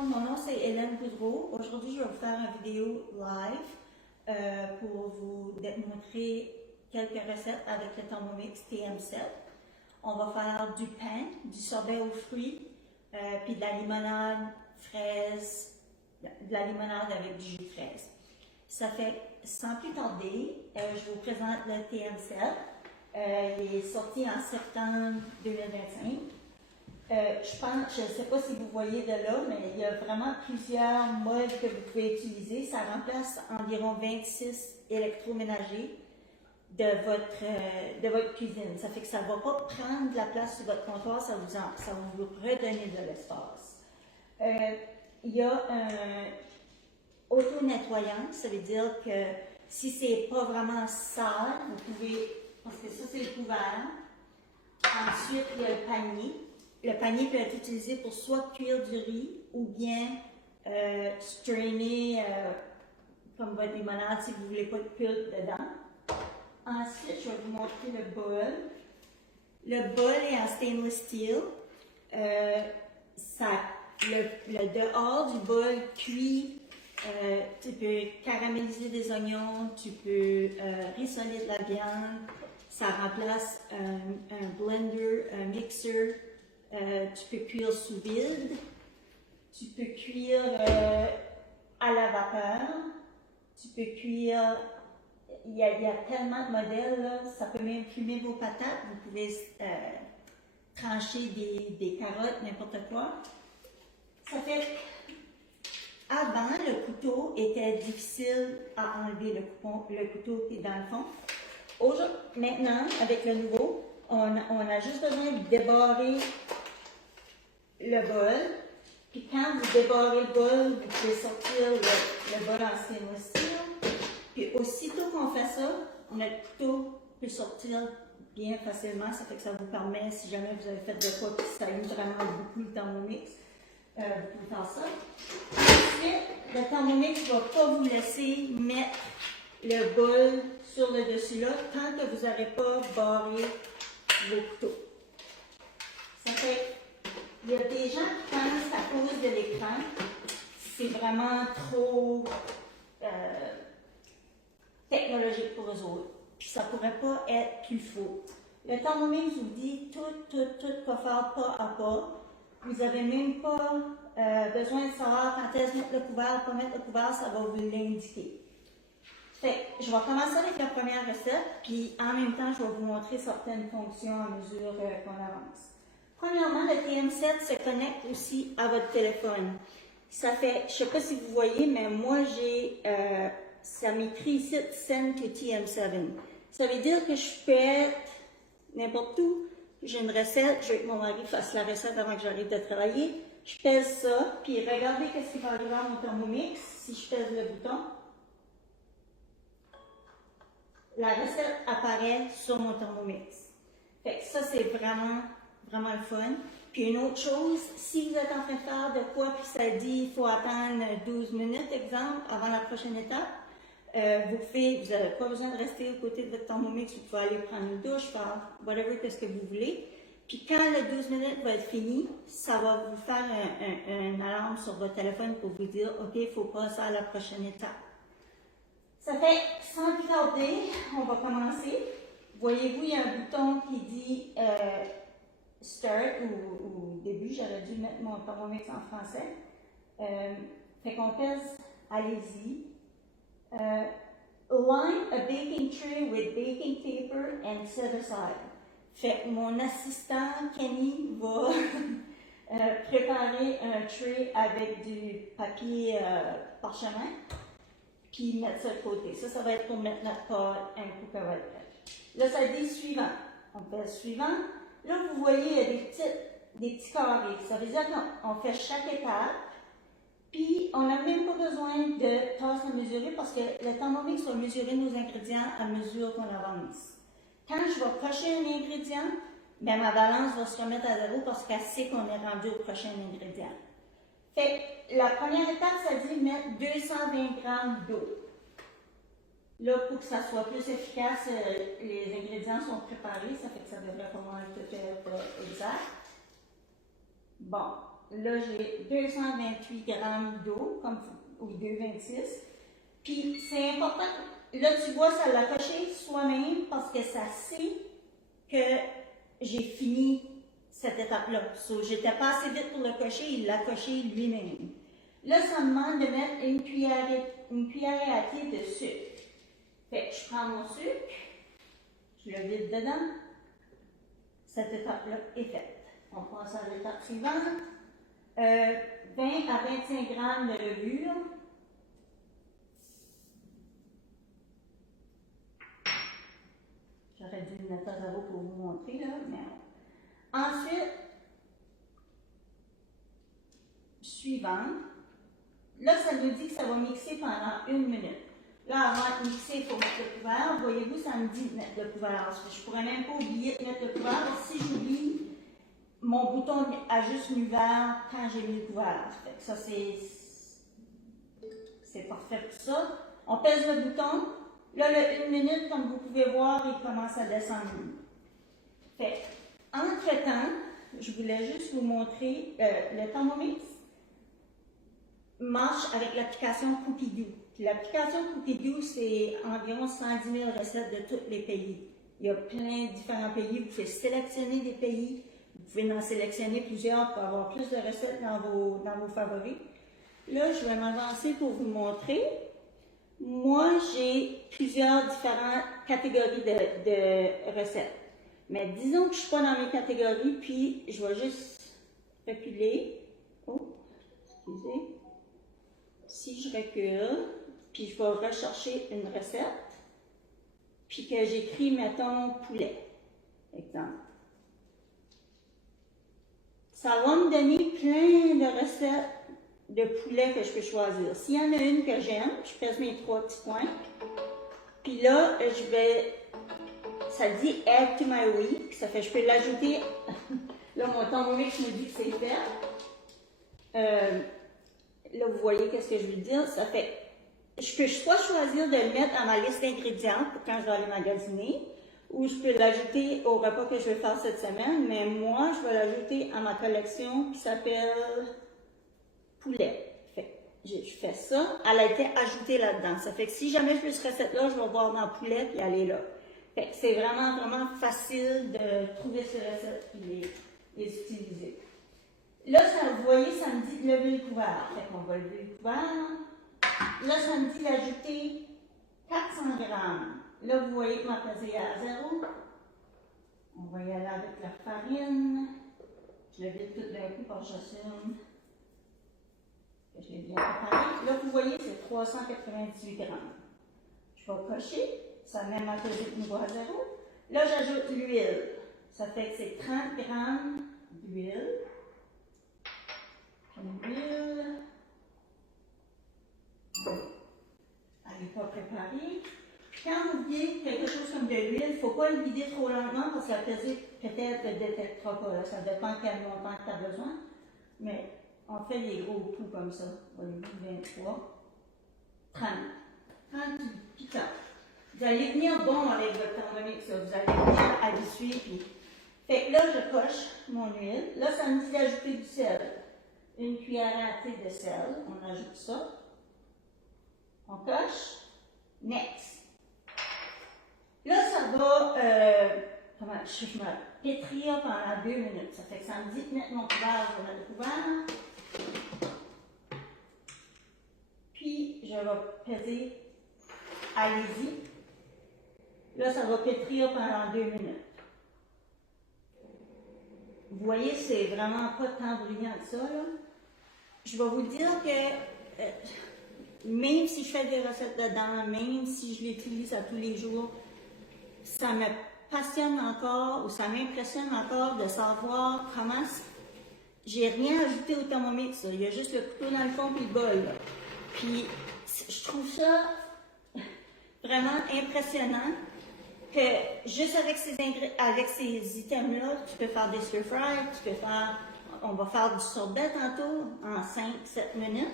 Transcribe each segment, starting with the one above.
monde, mon nom c'est Hélène Boudreau. Aujourd'hui, je vais vous faire une vidéo live pour vous montrer quelques recettes avec le Thermomix TM7. On va faire du pain, du sorbet aux fruits, puis de la limonade fraise, de la limonade avec du jus de fraise. Ça fait, sans plus tarder, je vous présente le TM7. Il est sorti en septembre 2025. Je ne sais pas si vous voyez de là, mais il y a vraiment plusieurs modes que vous pouvez utiliser. Ça remplace environ 26 électroménagers de votre cuisine. Ça fait que ça ne va pas prendre de la place sur votre comptoir, ça va vous redonner de l'espace. Il y a un auto-nettoyant, ça veut dire que si c'est pas vraiment sale, vous pouvez, parce que ça c'est le couvert. Ensuite, il y a le panier. Le panier peut être utilisé pour soit cuire du riz ou bien strainer comme votre limonade si vous ne voulez pas de pulpe dedans. Ensuite, je vais vous montrer le bol. Le bol est en stainless steel. Le dehors du bol cuit. Tu peux caraméliser des oignons, tu peux rissoler de la viande. Ça remplace un blender, un mixeur. Tu peux cuire sous vide, tu peux cuire à la vapeur, tu peux cuire, il y a tellement de modèles, là, ça peut même plumer vos patates, vous pouvez trancher des carottes, n'importe quoi. Ça fait, avant le couteau était difficile à enlever, le couteau qui est dans le fond. Maintenant, avec le nouveau, on a juste besoin de débarrer le bol. Puis quand vous débarrez le bol, vous pouvez sortir le bol en stainless steel. Puis aussitôt qu'on fait ça, notre couteau peut sortir bien facilement. Ça fait que ça vous permet, si jamais vous avez fait de quoi qui s'allume vraiment beaucoup le Thermomix, vous pouvez faire ça. Ensuite, le Thermomix ne va pas vous laisser mettre le bol sur le dessus là tant que vous n'aurez pas barré vos couteaux. Ça fait, il y a des gens qui pensent à cause de l'écran, c'est vraiment trop technologique pour eux autres. Puis ça ne pourrait pas être qu'il faut. Le Thermomix vous dit tout quoi faire pas à pas. Vous n'avez même pas besoin de savoir quand est-ce mettre le couvert, pas mettre le couvert, ça va vous l'indiquer. Fait, je vais commencer avec la première recette, puis en même temps, je vais vous montrer certaines fonctions à mesure qu'on avance. Premièrement, le TM7 se connecte aussi à votre téléphone. Ça fait, je ne sais pas si vous voyez, mais moi j'ai, ça m'écrit ici Send to TM7. Ça veut dire que je peux être n'importe où. J'ai une recette, je veux que mon mari fasse la recette avant que j'arrive de travailler. Je pèse ça, puis regardez qu'est-ce qui va arriver à mon Thermomix si je pèse le bouton. La recette apparaît sur mon Thermomix. Fait que ça, c'est vraiment le fun. Puis une autre chose, si vous êtes en train de faire de quoi, puis ça dit il faut attendre 12 minutes, exemple, avant la prochaine étape, vous n'avez pas besoin de rester aux côtés de votre Thermomix, vous pouvez aller prendre une douche, faire whatever, qu'est-ce que vous voulez. Puis quand le 12 minutes va être fini, ça va vous faire une alarme sur votre téléphone pour vous dire, OK, il faut passer à la prochaine étape. Ça fait, sans plus tarder, on va commencer. Voyez-vous, il y a un bouton qui dit Start ou début. J'aurais dû mettre mon Thermomix en français. Fait qu'on pèse Allez-y. Line a baking tray with baking paper and set aside. Fait que mon assistant Kenny va préparer un tray avec du papier parchemin. Puis mettre ça de côté. Ça va être pour mettre notre pâte un coup qu'elle va être prête. Là, ça dit suivant. On fait suivant. Là, vous voyez, il y a des petits carrés. Ça veut dire qu'on fait chaque étape. Puis, on n'a même pas besoin de tasse à mesurer parce que le Thermomix va mesurer nos ingrédients à mesure qu'on avance. Quand je vais cocher un ingrédient, bien, ma balance va se remettre à zéro parce qu'elle sait qu'on est rendu au prochain ingrédient. Fait que la première étape, ça dit mettre 220 grammes d'eau. Là, pour que ça soit plus efficace, les ingrédients sont préparés, ça fait que ça devrait vraiment tout être exact. Bon, là, j'ai 228 grammes d'eau, ou 226. Puis, c'est important, là, tu vois, ça l'a coché soi-même parce que ça sait que j'ai fini cette étape-là. So, j'étais pas assez vite pour le cocher, il l'a coché lui-même. Là, ça me demande de mettre une cuillère à thé de sucre. Fait que je prends mon sucre, je le vide dedans. Cette étape-là est faite. On passe à l'étape suivante. 20 à 25 grammes de levure. J'aurais dû le mettre à zéro pour vous montrer, là, mais ensuite, suivante. Là, ça nous dit que ça va mixer pendant 1 minute. Là, avant de mixer, il faut mettre le couvert. Voyez-vous, ça me dit de mettre le couvert. Je ne pourrais même pas oublier de mettre le couvert. Si j'oublie, mon bouton a juste mis vert quand j'ai mis le couvert. Fait que ça, c'est parfait pour ça. On pèse le bouton. Là, le 1 minute, comme vous pouvez voir, il commence à descendre. Fait entre-temps, je voulais juste vous montrer le Thermomix marche avec l'application Cookidoo. L'application Cookidoo, c'est environ 110 000 recettes de tous les pays. Il y a plein de différents pays. Vous pouvez sélectionner des pays. Vous pouvez en sélectionner plusieurs pour avoir plus de recettes dans vos favoris. Là, je vais m'avancer pour vous montrer. Moi, j'ai plusieurs différentes catégories de recettes. Mais disons que je ne suis pas dans mes catégories, puis je vais juste reculer. Oh, excusez. Si je recule, puis je vais rechercher une recette, puis que j'écris, mettons, poulet, exemple. Ça va me donner plein de recettes de poulet que je peux choisir. S'il y en a une que j'aime, je pèse mes 3 petits points, puis là, ça dit « Add to my week », ça fait je peux l'ajouter, là, mon Thermomix me dit que c'est fait. Là, vous voyez qu'est-ce que je veux dire. Ça fait, je peux soit choisir de le mettre dans ma liste d'ingrédients pour quand je vais aller magasiner, ou je peux l'ajouter au repas que je vais faire cette semaine, mais moi, je vais l'ajouter à ma collection qui s'appelle poulet. Je fais ça. Elle a été ajoutée là-dedans. Ça fait que si jamais je fais cette recette-là, je vais voir dans poulet et elle est là. Fait que c'est vraiment, vraiment facile de trouver ces recettes et les utiliser. Là, vous voyez, ça me dit de lever le couvert. Fait qu'on va lever le couvert. Là, ça me dit d'ajouter 400 grammes. Là, vous voyez que ma pesée est à 0. On va y aller avec la farine. Je le vide tout d'un coup parce que j'assume que je l'ai bien préparé. Là, vous voyez, c'est 398 grammes. Je vais cocher. Ça met ma pesée de nouveau à 0. Là, j'ajoute l'huile. Ça fait que c'est 30 grammes d'huile. L'huile. Elle n'est pas préparée. Quand vous videz quelque chose comme de l'huile, il ne faut pas le vider trop lentement parce que la pesée peut-être ne détectera pas. Là. Ça dépend quel montant tu as besoin. Mais on fait les gros coups comme ça. Voyez-vous, 23, 30. 30 piquants. Vous allez venir bon avec votre Thermomix. Vous allez venir habituer. Puis... Fait que là, je coche mon huile. Là, ça me dit d'ajouter du sel. Une cuillère à thé de sel. On ajoute ça. On coche. Next. Là, ça va je me pétrir pendant 2 minutes. Ça fait que ça me dit de mettre mon couvert, je vais mettre le couvert. Puis, je vais peser. Allez-y. Là, ça va pétrir pendant 2 minutes. Vous voyez, c'est vraiment pas tant brillant que ça, là. Je vais vous dire que même si je fais des recettes dedans, même si je l'utilise à tous les jours, ça me passionne encore ou ça m'impressionne encore de savoir comment. J'ai rien ajouté au Thermomix, il y a juste le couteau dans le fond et le bol. Là. Puis je trouve ça vraiment impressionnant que juste avec ces items-là, tu peux faire des stir-fry, on va faire du sorbet tantôt en 5-7 minutes.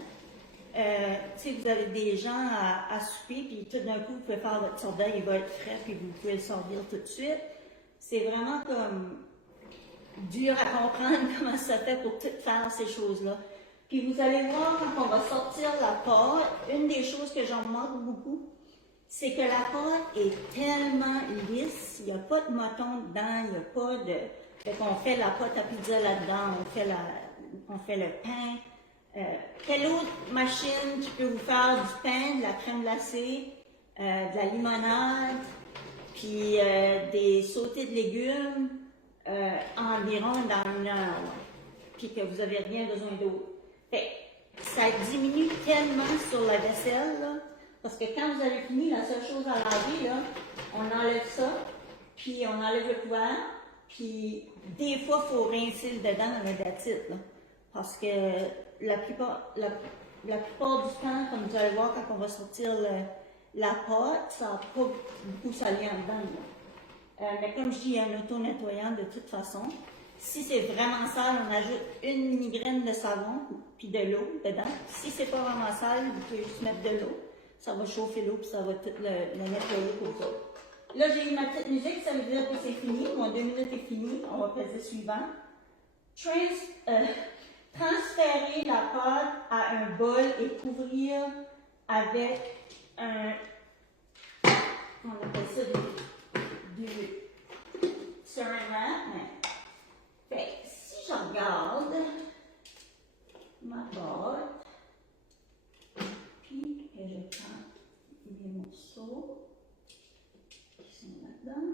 Vous avez des gens à souper, puis tout d'un coup, vous pouvez faire votre sorbet, il va être frais, puis vous pouvez le servir tout de suite. C'est vraiment comme dur à comprendre comment ça fait pour tout faire ces choses-là. Puis vous allez voir, quand on va sortir la pâte, une des choses que j'en manque beaucoup, c'est que la pâte est tellement lisse, il n'y a pas de mouton dedans, il n'y a pas de... Fait qu'on fait la pâte à pizza là-dedans, on fait le pain. Quelle autre machine qui peut vous faire du pain, de la crème glacée, de la limonade, puis des sautés de légumes environ dans 1 heure, puis que vous n'avez rien besoin d'autre. Fait ça diminue tellement sur la vaisselle, là, parce que quand vous avez fini, la seule chose à laver, là, on enlève ça, puis on enlève le couvert, puis des fois, il faut rincer le dedans dans le datite, là, parce que la plupart du temps, comme vous allez voir quand on va sortir la pâte, ça n'a pas beaucoup salé en dedans, là. Mais comme je dis, il y a un auto-nettoyant de toute façon. Si c'est vraiment sale, on ajoute une mini-graine de savon puis de l'eau dedans. Si c'est pas vraiment sale, vous pouvez juste mettre de l'eau. Ça va chauffer l'eau puis ça va tout le nettoyer pour ça. Là, j'ai eu ma petite musique, ça veut dire que c'est fini. Mon 2 minutes est fini. On va passer suivant. Transférer la pâte à un bol et couvrir avec un... On appelle ça du saran wrap. Fait, si je regarde ma boîte, puis que je prends les morceaux qui sont là-dedans,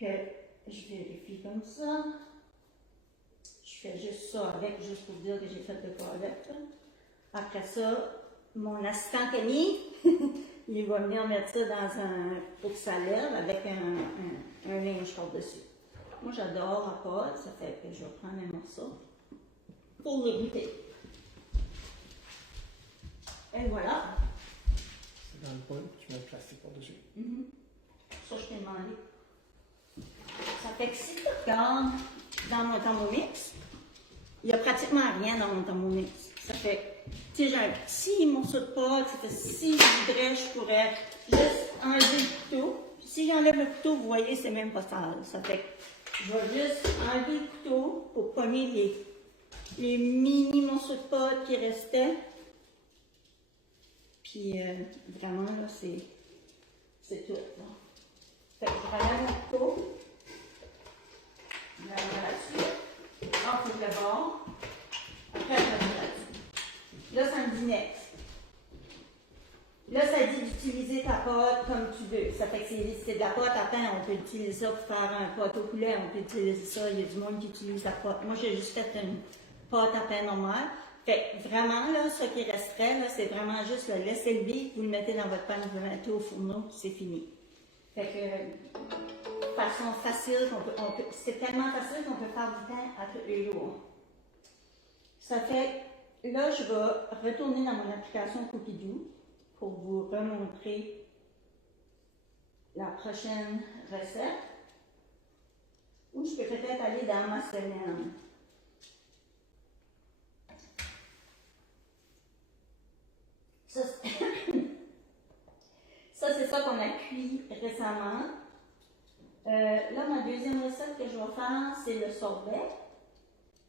que je vérifie comme ça, je fais juste ça avec, juste pour dire que j'ai fait le pas avec. Après ça, mon assistant Kenny, il va venir mettre ça dans un pot de salade avec un linge par-dessus. Moi, j'adore la pâte, ça fait que je vais prendre un morceau pour le goûter. Et voilà. C'est dans le bol, tu mets le plastique par-dessus. Ça, je t'ai demandé. Ça fait que si tu regardes dans mon Thermomix, il n'y a pratiquement rien dans mon Thermomix. Ça fait, tu sais, j'ai un petit morceau de pâte, ça fait si je voudrais, je pourrais juste enlever le couteau. Puis si j'enlève le couteau, vous voyez, c'est même pas sale. Ça fait que je vais juste enlever le couteau pour pogner les mini morceaux de pâte qui restaient. Puis vraiment, là, c'est tout. Là. Fait que je relève mon couteau. Je la mets là-dessus. Entre le bord. Après, je la mets là-dessus. Là, ça me dit next. Là, ça dit d'utiliser ta pâte comme tu veux. Ça fait que c'est de la pâte à pain. On peut utiliser ça pour faire un pâte au poulet. On peut utiliser ça. Il y a du monde qui utilise la pâte. Moi, j'ai juste fait une pâte à pain normale. Fait que vraiment, là, ce qui resterait, là, c'est vraiment juste le laisser lever. Vous le mettez dans votre pan, vous le mettez au fourneau, c'est fini. Fait que, façon facile, c'est tellement facile qu'on peut faire du pain à tous les jours. Ça fait, là, je vais retourner dans mon application Cookidoo pour vous remontrer la prochaine recette. Ou je peux peut-être aller dans ma semaine. Ça, c'est ça qu'on a cuit récemment. Là, ma deuxième recette que je vais faire, c'est le sorbet.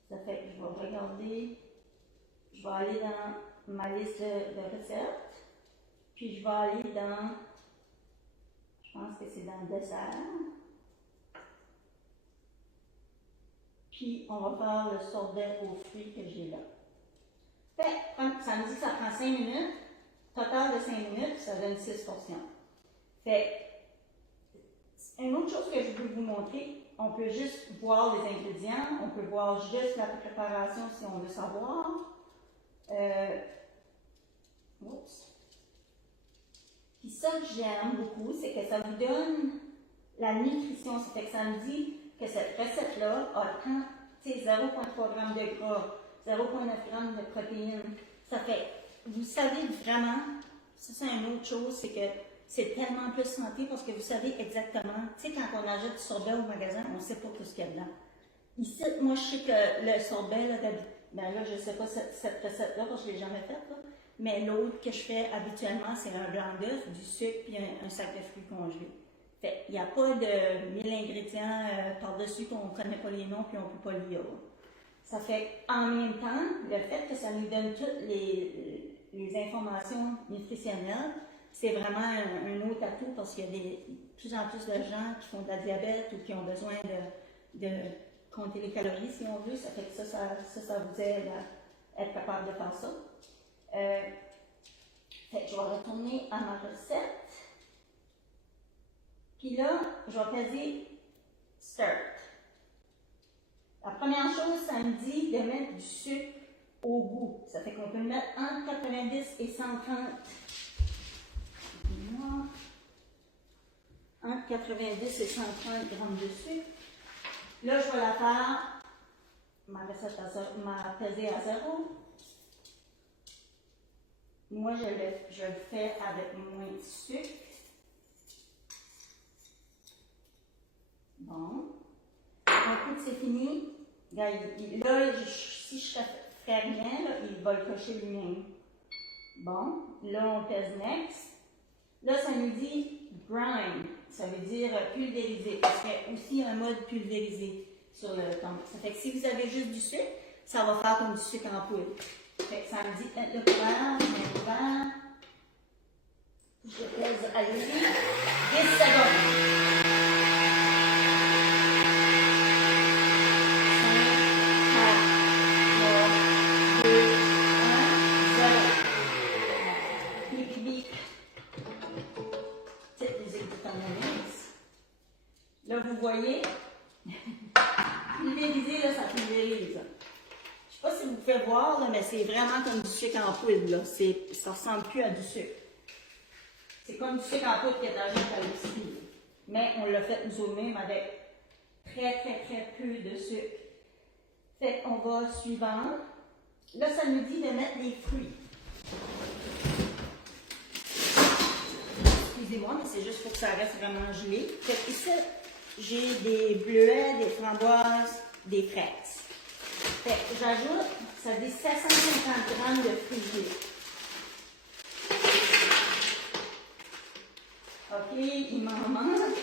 Ça fait que je vais regarder, je vais aller dans ma liste de recettes, puis je vais aller dans, je pense que c'est dans le dessert. Puis on va faire le sorbet aux fruits que j'ai là. Fait, ça me dit que ça prend 5 minutes. Total de 5 minutes, ça donne 6 portions. Fait, une autre chose que je veux vous montrer, on peut juste voir les ingrédients, on peut voir juste la préparation si on veut savoir. Puis ça que j'aime beaucoup, c'est que ça vous donne la nutrition. Ça fait que ça me dit que cette recette-là a 0,3 g de gras, 0,9 g de protéines. Ça fait, vous savez vraiment, ça c'est une autre chose, c'est que c'est tellement plus santé parce que vous savez exactement, tu sais, quand on achète du sorbet au magasin, on ne sait pas tout ce qu'il y a dedans. Ici, moi je sais que le sorbet, là, ben là, je ne sais pas cette recette-là parce que je ne l'ai jamais faite, là, Mais l'autre que je fais habituellement, c'est un blanc d'œuf, du sucre puis un sac de fruits congelés. Fait il n'y a pas de 1000 ingrédients par-dessus qu'on ne connaît pas les noms puis on ne peut pas lire. Ça fait en même temps, le fait que ça nous donne toutes les informations nutritionnelles, c'est vraiment un autre atout parce qu'il y a de plus en plus de gens qui font de la diabète ou qui ont besoin de compter les calories, si on veut. Ça fait que ça vous aide à être capable de faire ça. Fait que je vais retourner à ma recette. Puis là, je vais peser Start. La première chose, ça me dit de mettre du sucre au goût. Ça fait qu'on peut le mettre entre 90 et 130. Entre 90 et 130 grammes de sucre. Là, je vais la faire, ma recette m'a pesé à 0. Moi, je le fais avec moins de sucre. Bon. Un coup que c'est fini, là, si je fais rien, là, il va le cocher lui-même. Bon, là, on pèse next. Là, ça nous dit grind, ça veut dire pulvériser. Parce qu'il y a aussi un mode pulvérisé sur le temps. Ça fait que si vous avez juste du sucre, ça va faire comme du sucre en poudre. Fait que ça me dit mettre le couvert, je mets le couvert. Je pèse, allez-y, 10 secondes. Là, vous voyez, pulvériser, là, ça pulvérise. Je ne sais pas si vous pouvez voir, là, mais c'est vraiment comme du sucre en poudre. Là. Ça ne ressemble plus à du sucre. C'est comme du sucre en poudre qui est acheté à l'épicerie. Mais on l'a fait nous-mêmes avec très peu de sucre. Fait qu'on va suivant. Là, ça nous dit de mettre les fruits. Excusez-moi, mais c'est juste pour que ça reste vraiment gelé. Fait ici, j'ai des bleuets, des framboises, des fraises. Fait que j'ajoute, ça dit 750 grammes de fruits gelés. OK, il m'en manque.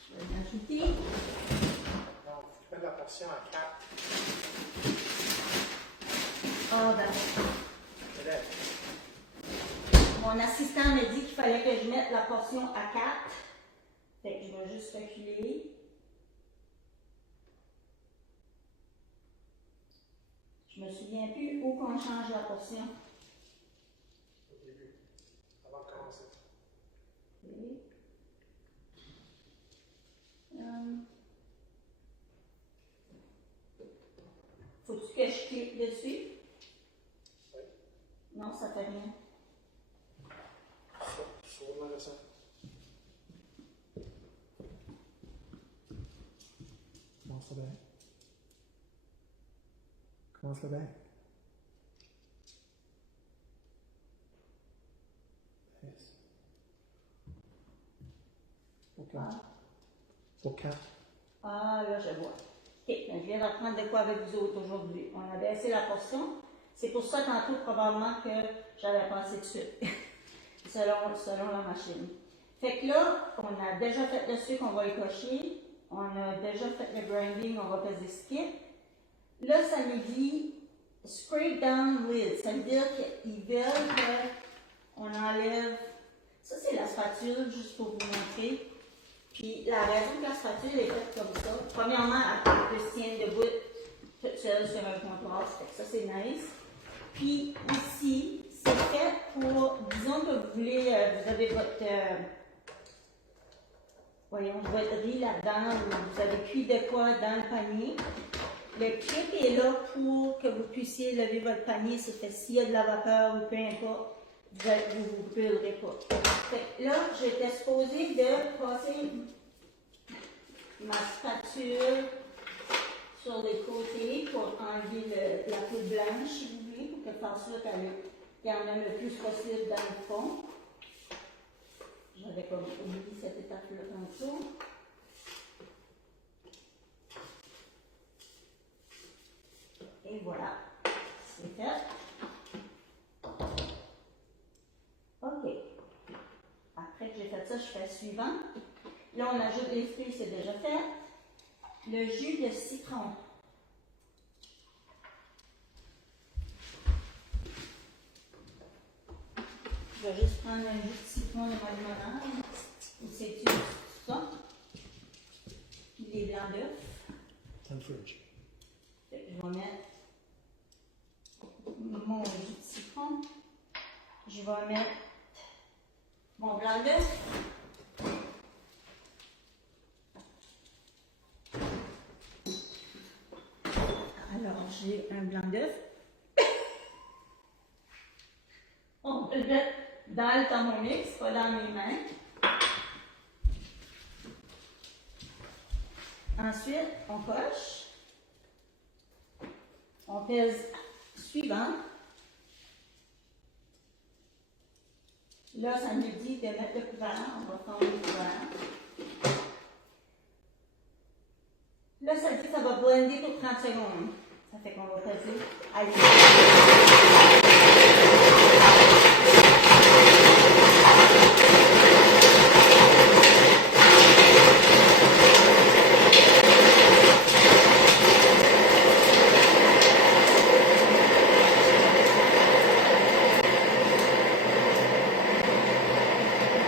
Je vais l'ajouter. Non, tu mets la portion à 4. Ah, d'accord. Mon assistant m'a dit qu'il fallait que je mette la portion à 4. Fait que je vais juste reculer. Je me souviens plus où qu'on change la portion. Au début, avant de commencer. Okay. Faut-tu que je clique dessus? Oui. Non, ça fait rien. Sur la recette. Commence-le bien. Commence-le bien. Yes. Pour 4. Ah. Pour 4. Ah, là, je vois. OK, ben, je viens d'apprendre de quoi avec vous autres aujourd'hui. On a baissé la portion. C'est pour ça, tantôt, probablement, que j'avais pas assez de sucre, selon la machine. Fait que là, on a déjà fait le sucre, on va le cocher. On a déjà fait le grinding, on va peser skip. Là, ça nous dit scrape down lid. Ça veut dire qu'ils veulent qu'on enlève. Ça, c'est la spatule, juste pour vous montrer. Puis la raison que la spatule est faite comme ça, premièrement, elle peut se tenir debout toute seule sur un comptoir. Ça, c'est nice. Puis ici, c'est fait pour, disons que vous voulez, vous avez votre riz là-dedans, vous avez cuit de quoi dans le panier. Le clip est là pour que vous puissiez lever votre panier, ça fait s'il y a de la vapeur ou peu importe, vous ne vous brûlerez pas. Fait que là, j'étais supposée de passer ma spatule sur les côtés pour enlever la peau blanche, si vous voulez, pour que faire sûr qu'il y en a le plus possible dans le fond. J'avais comme oublié cette étape-là tantôt. Et voilà, c'est fait. suivant. Là, on ajoute les fruits, c'est déjà fait. Le jus de citron. Je vais juste prendre un jus de citron de ma limonade. Ou c'est-tu ça? Puis les blancs d'œufs. And fridge. Je vais mettre mon jus de citron. Je vais mettre mon blanc d'œuf. Alors, j'ai un blanc d'œuf. On peut le mettre dans le Thermomix, pas dans mes mains. Ensuite, on coche. On pèse suivant. Là, ça nous dit de mettre le couvert. On va prendre le couvert. Là, ça dit que ça va blender pour 30 secondes. Ça fait qu'on va peser à vous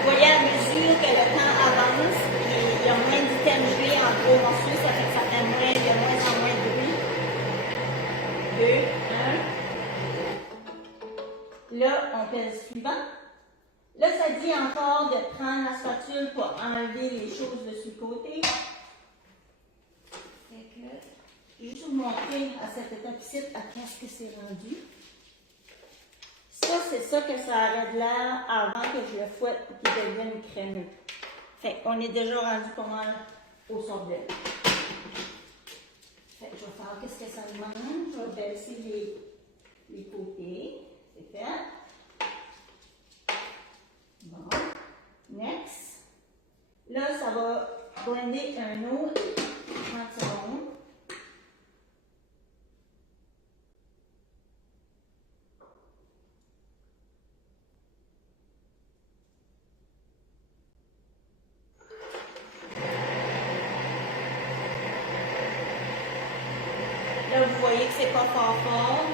voyez à mesure que le temps avance, il y a moins d'items joués en gros morceaux, ça fait que ça fait moins, il y a moins en moins de bruit. 2, 1. Là, on pèse suivant. Là, ça dit encore de prendre la spatule pour enlever les choses de ce côté. Fait que, je vais juste vous montrer à cette étape-ci à qu'est-ce que c'est rendu. Ça, c'est ça que ça aurait de l'air avant que je le fouette pour qu'il devienne crémeux. Fait qu'on est déjà rendu pas mal au sorbet. Fait que je vais faire qu'est-ce que ça demande. Je vais baisser les côtés. C'est fait. Bon. Next. Là, ça va blender un autre 30 secondes. Là, vous voyez que c'est pas fort fort.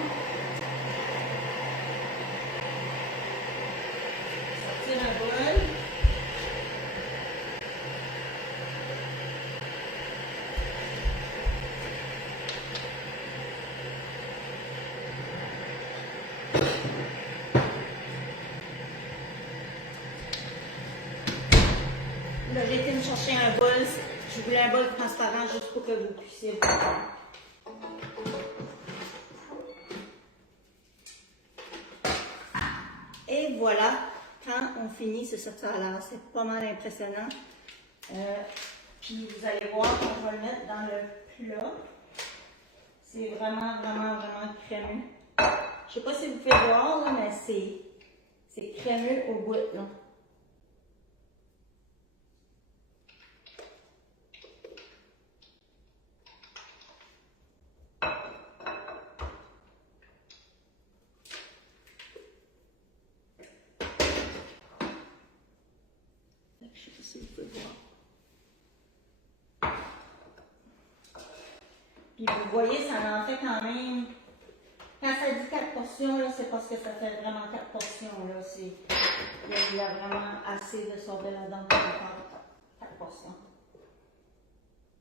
Sortir un bol. Là, j'ai été me chercher un bol. Je voulais un bol transparent juste pour que vous puissiez voir. Et voilà, quand on finit, c'est ça que ça a l'air. C'est pas mal impressionnant. Puis vous allez voir qu'on va le mettre dans le plat. C'est vraiment, vraiment, vraiment crémeux. Je sais pas si vous pouvez voir, là, mais c'est crémeux au bout, là. Je sais pas si vous pouvez voir. Puis vous voyez, ça en fait quand même. Quand ça dit 4 portions, là, c'est parce que ça fait vraiment 4 portions. Là. Il y a vraiment assez de sorbet là-dedans pour faire 4 portions.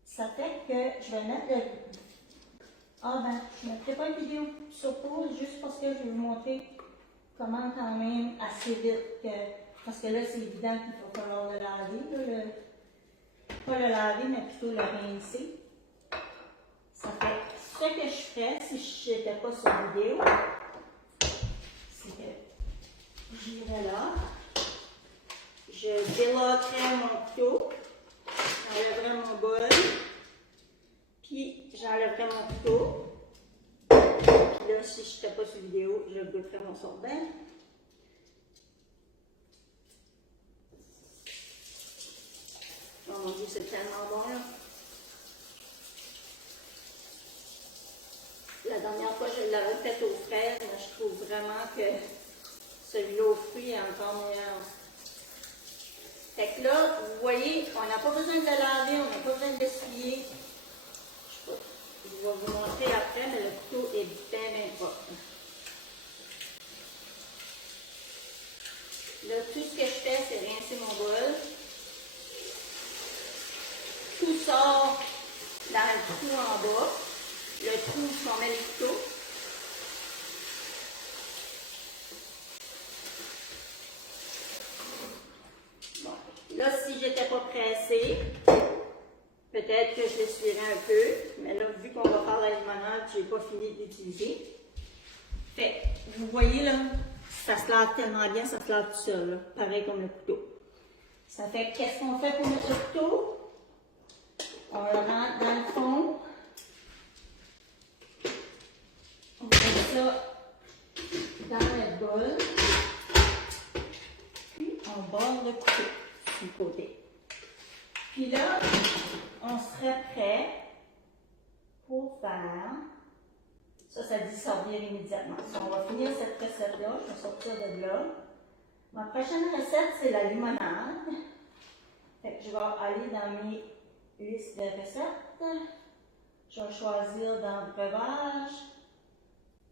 Ça fait que je vais mettre le. Ah ben, je ne mettrai pas une vidéo sur pause juste parce que je vais vous montrer comment quand même assez vite que. Parce que là, c'est évident qu'il va falloir le laver. Là, pas le laver, mais plutôt le rincer. Ça fait ce que je ferais si je n'étais pas sur vidéo. C'est que j'irais là. Je déloquerais mon couteau. J'enlèverais mon bol. Puis j'enlèverais mon couteau. Puis là, si je n'étais pas sur vidéo, je goûterais mon sorbet. Oh mon Dieu, c'est tellement bon là. La dernière fois, je l'avais fait aux fraises, mais je trouve vraiment que celui-là aux fruits est encore meilleur. Fait que là, vous voyez, on n'a pas besoin de le laver, on n'a pas besoin de l'essuyer. Je vais vous montrer après, mais le couteau est bien propre. Là, tout ce que je fais, c'est rincer mon bol. Tout sort dans le trou en bas, le trou où on met les couteaux. Bon. Là, si j'étais pas pressée, peut-être que je l'essuierais un peu, mais là, vu qu'on va faire la limonade, je n'ai pas fini d'utiliser. Fait, vous voyez là, ça se lave tellement bien, ça se lave tout seul, là, pareil comme le couteau. Ça fait, qu'est-ce qu'on fait pour mettre le couteau? On le rentre dans le fond. On met ça dans le bol. Puis on borde le couteau du côté. Puis là, on serait prêt pour faire. Ça dit sortir immédiatement. Si on va finir cette recette-là, je vais sortir de là. Ma prochaine recette, c'est la limonade. Fait que je vais aller dans mes liste de recettes. Je vais choisir dans le breuvage.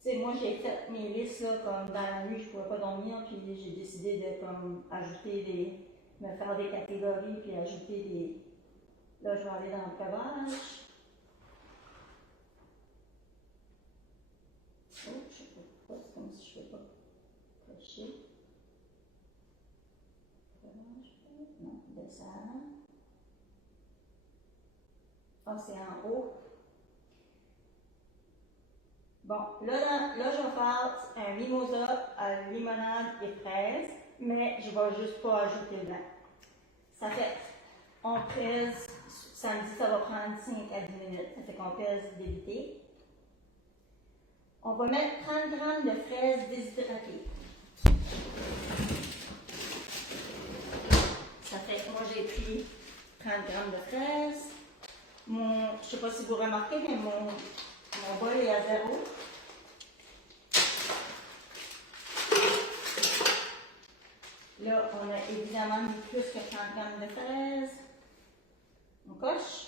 Tu sais, moi, j'ai fait mes listes là, comme dans la nuit, je ne pouvais pas dormir, puis j'ai décidé de comme, ajouter me faire des catégories, puis ajouter des. Là, je vais aller dans le breuvage. Oh, je ne sais pas pourquoi, c'est comme si je ne peux pas cocher. Breuvage, non, dessert. Ah, c'est en haut. Bon, là, je vais faire un mimosa à limonade et fraises, mais je ne vais juste pas ajouter le blanc. Ça fait, on pèse, ça me dit que ça va prendre 5 à 10 minutes. Ça fait qu'on pèse d'éviter. On va mettre 30 g de fraises déshydratées. Ça fait, moi j'ai pris 30 g de fraises. Je ne sais pas si vous remarquez, mais mon bol est à 0. Là, on a évidemment mis plus que 30 g de fraises. On coche.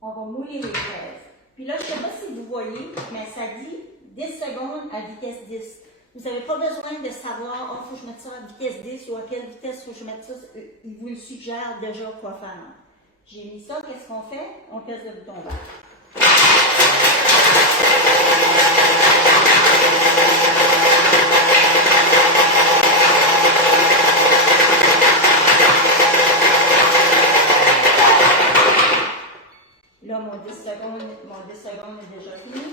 On va mouiller les fraises. Puis là, je ne sais pas si vous voyez, mais ça dit 10 secondes à vitesse 10. Vous n'avez pas besoin de savoir, il faut que je mette ça à vitesse 10 ou à quelle vitesse il faut que je mette ça. Il vous le suggère déjà quoi faire. J'ai mis ça, qu'est-ce qu'on fait? On pèse le bouton vert. Là, mon 10 secondes est déjà fini.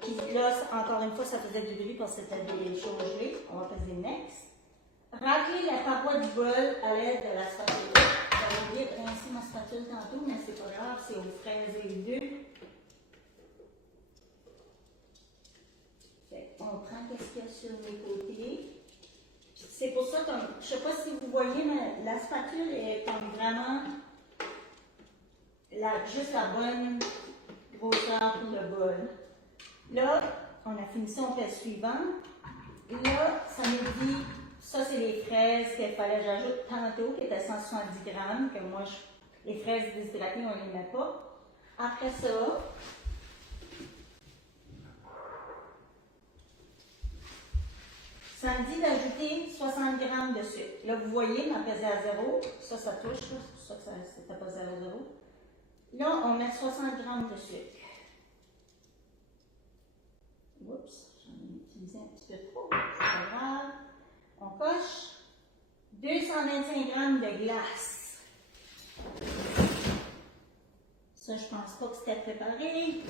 Puis là, encore une fois, ça faisait du bruit parce que c'était des choses gelées. On va passer next. Racler la paroi du bol à l'aide de la spatule. J'avais oublié de rincer ma spatule tantôt, mais c'est pas grave, c'est aux fraises et aux œufs. On prend qu'est-ce qu'il y a sur les côtés. C'est pour ça que, je ne sais pas si vous voyez, mais la spatule est comme vraiment juste la bonne grosseur pour le bol. Là, on a fini ça, on fait le suivant. Là, ça nous dit, ça c'est les fraises qu'il fallait que j'ajoute tantôt, qui étaient 170 grammes, que moi, les fraises déshydratées, on ne les met pas. Après ça, ça me dit d'ajouter 60 g de sucre. Là, vous voyez, ma pesée à 0, ça touche, c'est pour ça que c'était pas 0,0. Là, on met 60 g de sucre. Oups, j'en ai utilisé un petit peu trop, c'est pas grave. On coche 225 g de glace. Ça, je pense pas que c'était préparé.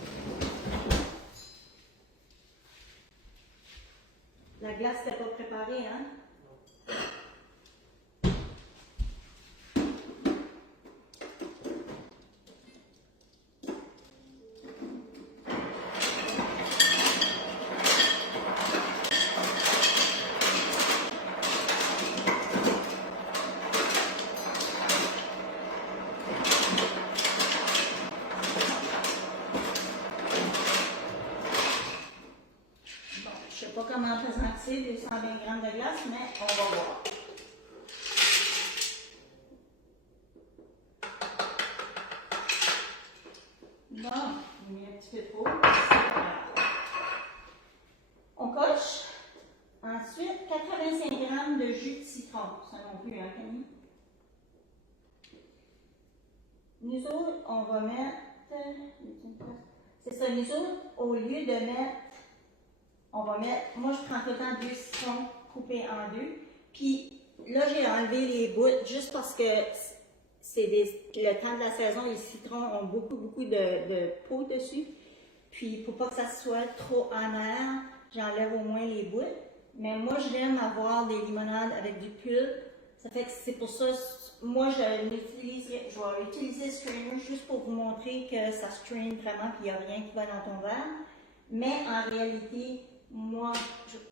La glace n'était pas préparée, hein? Je ne sais pas comment présenter 220 g de glace, mais on va voir. de jus de citron. Ça non plus, hein, Camille? Nous autres, on va mettre... C'est ça, nous autres, au lieu de mettre... On va mettre... Moi, je prends tout le temps 2 citrons coupés en 2. Puis là, j'ai enlevé les bouts juste parce que le temps de la saison, les citrons ont beaucoup de peau dessus. Puis pour pas que ça soit trop amer, j'enlève au moins les bouts. Mais moi, j'aime avoir des limonades avec du pulpe. Ça fait que c'est pour ça, moi, je vais utiliser le strainer juste pour vous montrer que ça strain vraiment puis il n'y a rien qui va dans ton verre. Mais en réalité, moi,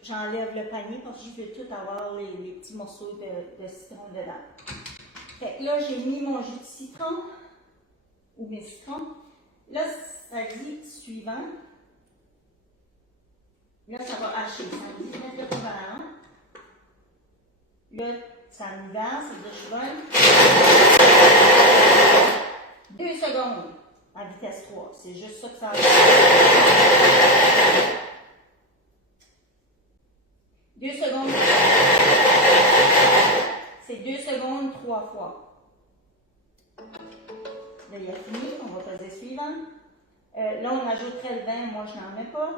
j'enlève le panier parce que je veux tout avoir les petits morceaux de citron dedans. Fait que là, j'ai mis mon jus de citron, ou mes citrons. Là, ça dit suivant. Là, ça va hacher. Ça me dit mettre le couvercle. Là, ça me verse, c'est de cheval. 2 secondes à vitesse 3. C'est juste ça que ça va faire. 2 secondes. C'est 2 secondes 3 fois. Là, il a fini. On va peser suivant. Là, on ajouterait le vin. Moi, je n'en mets pas.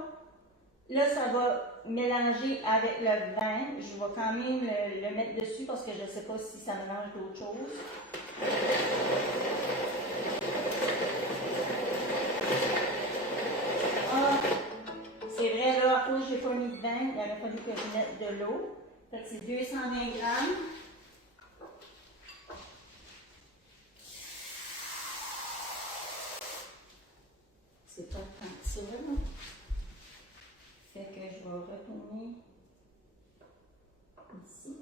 Là, ça va mélanger avec le vin. Je vais quand même le mettre dessus parce que je ne sais pas si ça mélange d'autres choses. Ah, c'est vrai, là, à cause je n'ai pas mis de vin, il aurait fallu que je mette de l'eau. Fait que c'est 220 grammes. C'est pas tant que ça, là. Fait que je vais retourner ici.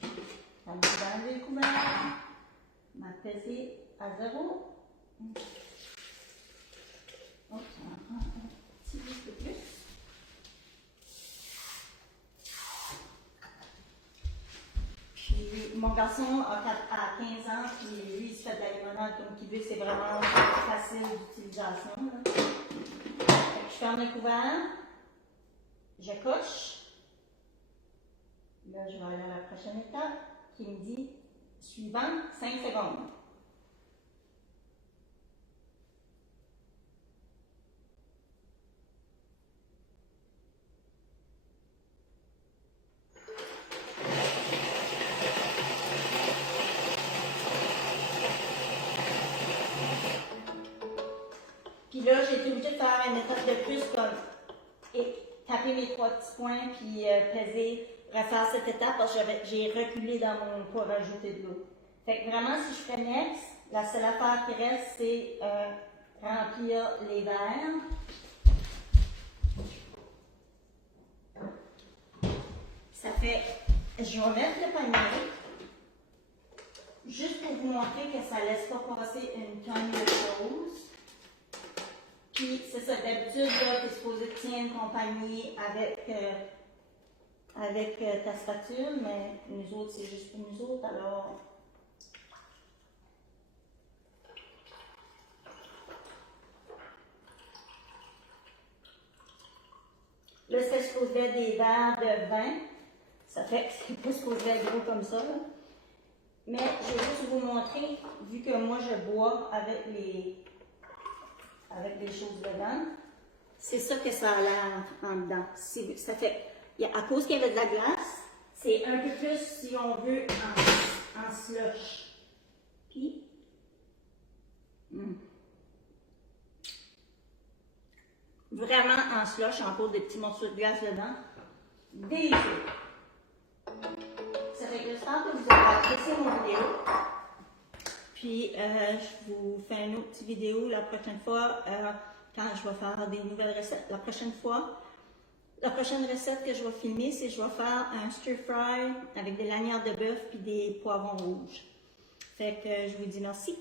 Ça me va enlever le couvercle. Ma pesée à 0. Oh, ça en prend un petit peu plus. Puis mon garçon a 15 ans, puis lui il se fait de la limonade, donc il veut, c'est vraiment facile d'utilisation. Je ferme le couvercle, je coche. Là, je vais aller à la prochaine étape qui me dit suivant 5 secondes. Puis là, j'ai été obligée de faire une étape de plus comme taper mes 3 petits points, puis peser, refaire cette étape parce que j'ai reculé dans mon pour rajouter de l'eau. Fait que vraiment, si je fais next, la seule affaire qui reste, c'est remplir les verres. Ça fait, je vais mettre le panier, juste pour vous montrer que ça ne laisse pas passer une tonne de choses. Puis, c'est ça, d'habitude, tu es supposé tenir ton panier avec ta spatule, mais nous autres, c'est juste pour nous autres, alors... Là, c'est supposé être des verres de vin. Ça fait que c'est pas supposé être gros comme ça, là. Mais je vais juste vous montrer, vu que moi, je bois avec les choses dedans. C'est ça que ça a l'air en dedans. Ça fait, à cause qu'il y avait de la glace, c'est un peu plus, si on veut, en slush. Puis, vraiment en slush, en pose des petits morceaux de glace dedans. Délicieux. Ça fait que j'espère que vous avez apprécié mon vidéo. Puis, je vous fais une autre petite vidéo la prochaine fois quand je vais faire des nouvelles recettes. La prochaine recette que je vais filmer, c'est que je vais faire un stir-fry avec des lanières de bœuf puis des poivrons rouges. Fait que je vous dis merci.